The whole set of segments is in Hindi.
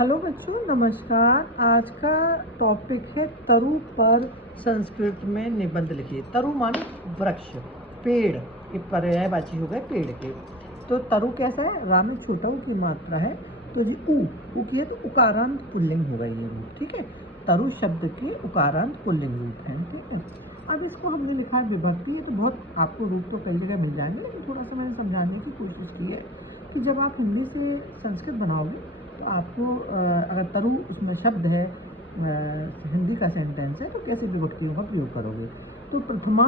हेलो बच्चों, नमस्कार। आज का टॉपिक है तरु पर संस्कृत में निबंध लिखिए। तरु माने वृक्ष, पेड़, ये पर्यायवाची हो गए पेड़ के। तो तरु कैसा है? रा में छोटा ऊ की मात्रा है, तो जी ऊ की है तो उकारांत पुल्लिंग हो गई ये रूप। ठीक है, तरु शब्द के उकारांत पुल्लिंग रूप है। ठीक है, अब इसको हमने लिखा है विभक्ति। ये तो बहुत आपको रूप तो कई जगह मिल जाएंगे, लेकिन थोड़ा सा मैंने समझाने की कोशिश की है कि जब आप हिंदी से संस्कृत बनाओगे तो आपको अगर तरु उसमें शब्द है, हिंदी का सेंटेंस है, तो कैसे विभक्तियों का प्रयोग करोगे। तो प्रथमा,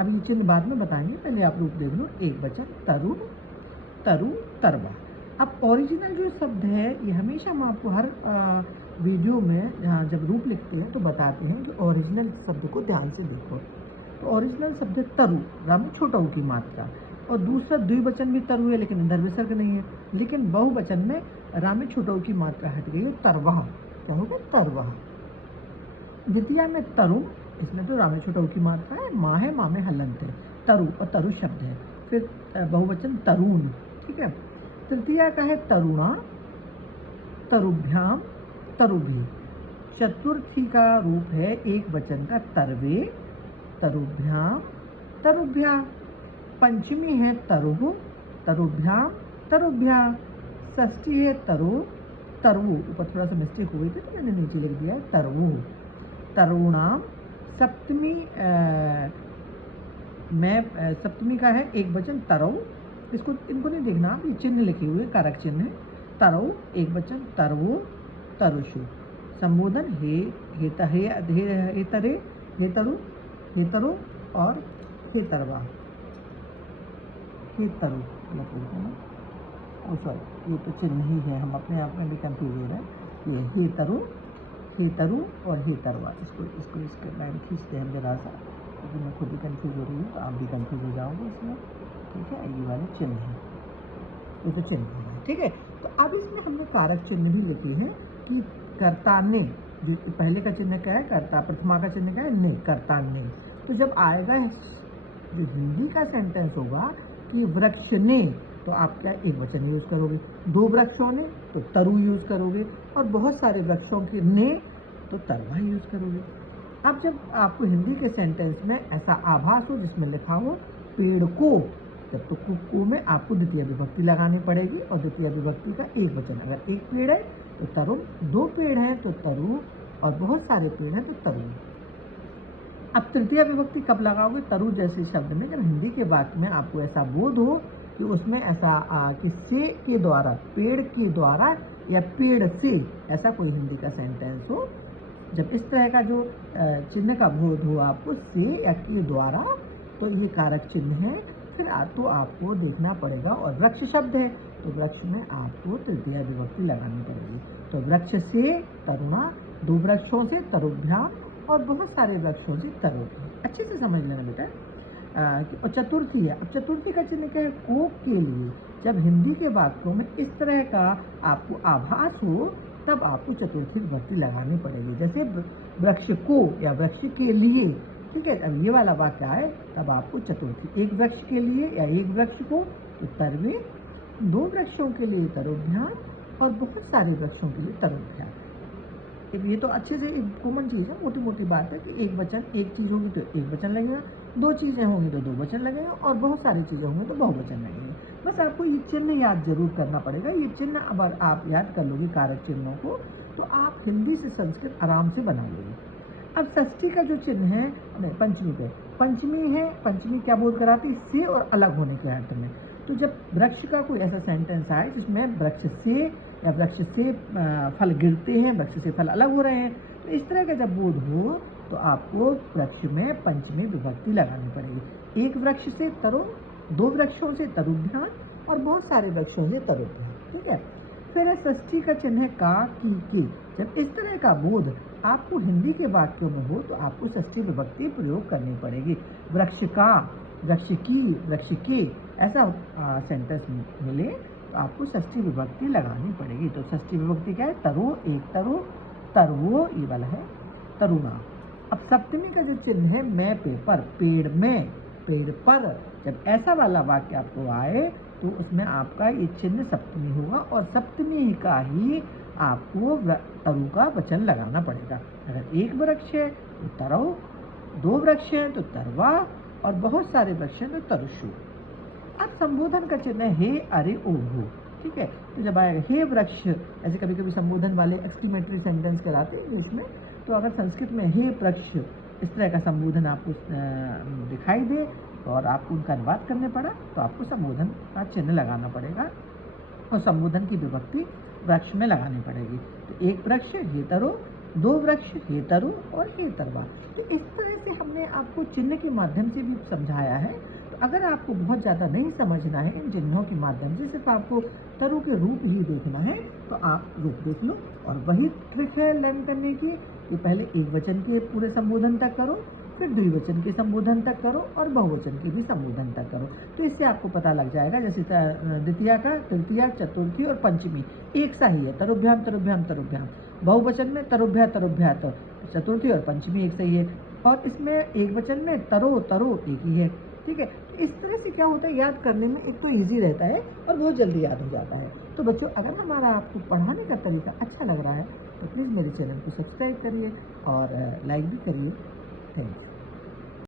अब ये चिन्ह बाद में बताएंगे, पहले आप रूप देख लो। एक वचन तरु, तरु, तरवा। अब ओरिजिनल जो शब्द है ये हमेशा हम आपको हर वीडियो में जब रूप लिखते हैं तो बताते हैं कि ओरिजिनल शब्द को ध्यान से देखो। तो ओरिजिनल शब्द है तरु, रा में छोटा ऊ की मात्रा, और दूसरा द्विवचन भी तरु है लेकिन अंदर विसर्ग नहीं है। लेकिन बहुवचन में रा में छोटा ऊ की मात्रा हट गई है, तरवह। क्या हो गया? तरवह। द्वितीय में तरु, इसमें तो रा में छोटा ऊ की मात्रा है, माँ है, माँ में हलंत है, तरु और तरु शब्द है। फिर बहुवचन तरुण। ठीक है, तृतीय का है तरुणा, तरुभ्याम, तरुभी। चतुर्थी का रूप है एक वचन का तरवे, तरुभ्याम, तरुभ्या। पंचमी है तरुः, तरुभ्याम, तरुभ्या। षष्ठी है तरु, तरवु। ऊपर थोड़ा सा मिस्टेक हो गई थी तो मैंने नीचे लिख दिया है तरवु, तरुणाम। सप्तमी सप्तमी का है एक वचन तरौ। इनको नहीं देखना, ये चिन्ह लिखे हुए कारक चिन्ह है। तरौ एक वचन, तरवो, तरुषु। संबोधन हे, हे तरे, हे तरु, हे तरो और हे तरवा, हे तरु। सॉरी, ये तो चिन्ह ही है, हम अपने आप में भी कंफ्यूज हो रहे हैं। ये हे तरु और हे तरवा। इसके लाइन खींचते हैं जरा सा, क्योंकि मैं खुद ही कंफ्यूज हो रही हूँ, तो आप भी कंफ्यूज हो जाओगे इसमें। ठीक है, ये वाले चिन्ह है, ये तो चिन्ह है। ठीक है, तो अब इसमें हमने कारक चिन्ह भी लिखे हैं कि कर्ता ने, जो पहले का चिन्ह क्या है? कर्ता। प्रथमा का चिन्ह क्या है? ने, कर्ता ने। तो जब आएगा जो हिंदी का सेंटेंस होगा कि वृक्ष ने, तो आप क्या एक वचन यूज करोगे। दो वृक्षों ने तो तरु यूज करोगे, और बहुत सारे वृक्षों के ने तो तरवा यूज करोगे। अब जब आपको हिंदी के सेंटेंस में ऐसा आभास हो जिसमें लिखा हो पेड़ को, जब तो को में आपको द्वितीय विभक्ति लगानी पड़ेगी, और द्वितीय विभक्ति का एक वचन। अगर एक पेड़ है तो तरु, दो पेड़ है तो तरु, और बहुत सारे पेड़ हैं तो तरु। अब तृतीय विभक्ति कब लगाओगे? तरु जैसे शब्द में, जब हिंदी के वाक्य में आपको ऐसा बोध हो कि उसमें ऐसा कि से के द्वारा, पेड़ के द्वारा या पेड़ से, ऐसा कोई हिंदी का सेंटेंस हो। जब इस तरह का जो चिन्ह का बोध हो आपको, से या के द्वारा, तो ये कारक चिन्ह है। फिर तो आपको देखना पड़ेगा, और वृक्ष शब्द है तो वृक्ष में आपको तृतीय विभक्ति लगानी पड़ेगी। तो वृक्ष से तरुणा, दो वृक्षों से तरुभ्याम, और बहुत सारे वृक्षों से तरु। अच्छे से समझ लेना बेटा। और चतुर्थी है। अब चतुर्थी का चिन्ह क्या है? को के लिए। जब हिंदी के वाक्यों में इस तरह का आपको आभास हो, तब आपको चतुर्थी विभक्ति लगानी पड़ेगी। जैसे वृक्ष को या वृक्ष के लिए। ठीक है, अब ये वाला वाक्य आए तब आपको चतुर्थी, एक वृक्ष के लिए या एक वृक्ष को तो तरवे, दो वृक्षों के लिए तरुभ्याम, और बहुत सारे वृक्षों के लिए तरुभ्याम। ये तो अच्छे से एक कॉमन चीज़ है, मोटी मोटी बात है कि एक वचन, एक चीज़ होगी तो एक वचन लगेगा, दो चीज़ें होंगी तो दो वचन लगेगा, और बहुत सारी चीज़ें होंगी तो बहुवचन लगेंगे। बस आपको ये चिन्ह याद जरूर करना पड़ेगा। ये चिन्ह अगर आप याद कर लोगे कारक चिन्हों को, तो आप हिंदी से संस्कृत आराम से बना लोगे। अब षष्ठी का जो चिन्ह है, पंचमी पे, पंचमी है। पंचमी क्या बोध कराती है? से और अलग होने के अर्थ में। तो जब वृक्ष का कोई ऐसा सेंटेंस आए जिसमें वृक्ष से या वृक्ष से फल गिरते हैं, वृक्ष से फल अलग हो रहे हैं, तो इस तरह का जब बोध हो तो आपको वृक्ष में पंचमी विभक्ति लगानी पड़ेगी। एक वृक्ष से तरुण, दो वृक्षों से तरुभ्याम, और बहुत सारे वृक्षों से तरुभ्याम। ठीक है, फिर षष्ठी का चिन्ह है का, की, के। जब इस तरह का बोध आपको हिंदी के वाक्यों में हो तो आपको षष्ठी विभक्ति प्रयोग करनी पड़ेगी। वृक्ष का, वृक्ष की, वृक्ष के, ऐसा सेंटेंस मिले तो आपको षष्ठी विभक्ति लगानी पड़ेगी। तो षष्ठी विभक्ति क्या है? तरु, एक तरु, तरवो, ये वाला है तरुणा। अब सप्तमी का जो चिन्ह है मैं पे, पर, पेड़ में, पेड़ पर, जब ऐसा वाला वाक्य आपको आए तो उसमें आपका ये चिन्ह सप्तमी होगा, और सप्तमी का ही आपको तरु का वचन लगाना पड़ेगा। अगर एक वृक्ष है तो तरौ, 2 वृक्ष हैं तो तरवा, और बहुत सारे वृक्ष हैं तो तरुषु। अब संबोधन का चिन्ह है हे, अरे, ओ, हो। ठीक है, तो जब आएगा हे वृक्ष, ऐसे कभी कभी संबोधन वाले एक्सक्लेमेटरी सेंटेंस कराते हैं इंग्लिश में, तो अगर संस्कृत में हे वृक्ष इस तरह का संबोधन आपको दिखाई दे और आपको उनका अनुवाद करने पड़ा, तो आपको संबोधन का चिन्ह लगाना पड़ेगा और संबोधन की विभक्ति वृक्ष में लगानी पड़ेगी। तो एक वृक्ष हेतरो, 2 वृक्ष हेतरु और हेतरवा। तो इस तरह से हमने आपको चिन्ह के माध्यम से भी समझाया है। तो अगर आपको बहुत ज़्यादा नहीं समझना है इन चिन्हों के माध्यम से, सिर्फ आपको तरु के रूप ही देखना है, तो आप रूप देख लो। और वही ट्रिक है लर्न करने की कि पहले एक वचन के पूरे संबोधन तक करो, फिर द्विवचन के संबोधन तक करो और बहुवचन के भी संबोधन तक करो। तो इससे आपको पता लग जाएगा। जैसे द्वितीया का तृतीया, चतुर्थी और पंचमी एक सा ही है, तरुभ्याम तरुभ्याम तरुभ्याम। बहुवचन में तरुभ्या तरुभ्या, चतुर्थी और पंचमी एक सही है, और इसमें एक वचन में तरो तरो एक ही है। ठीक है, तो इस तरह से क्या होता है, याद करने में एक तो ईजी रहता है और बहुत जल्दी याद हो जाता है। तो बच्चों, अगर हमारा आपको पढ़ाने का तरीका अच्छा लग रहा है तो प्लीज़ मेरे चैनल को सब्सक्राइब करिए और लाइक भी करिए। थैंक्स।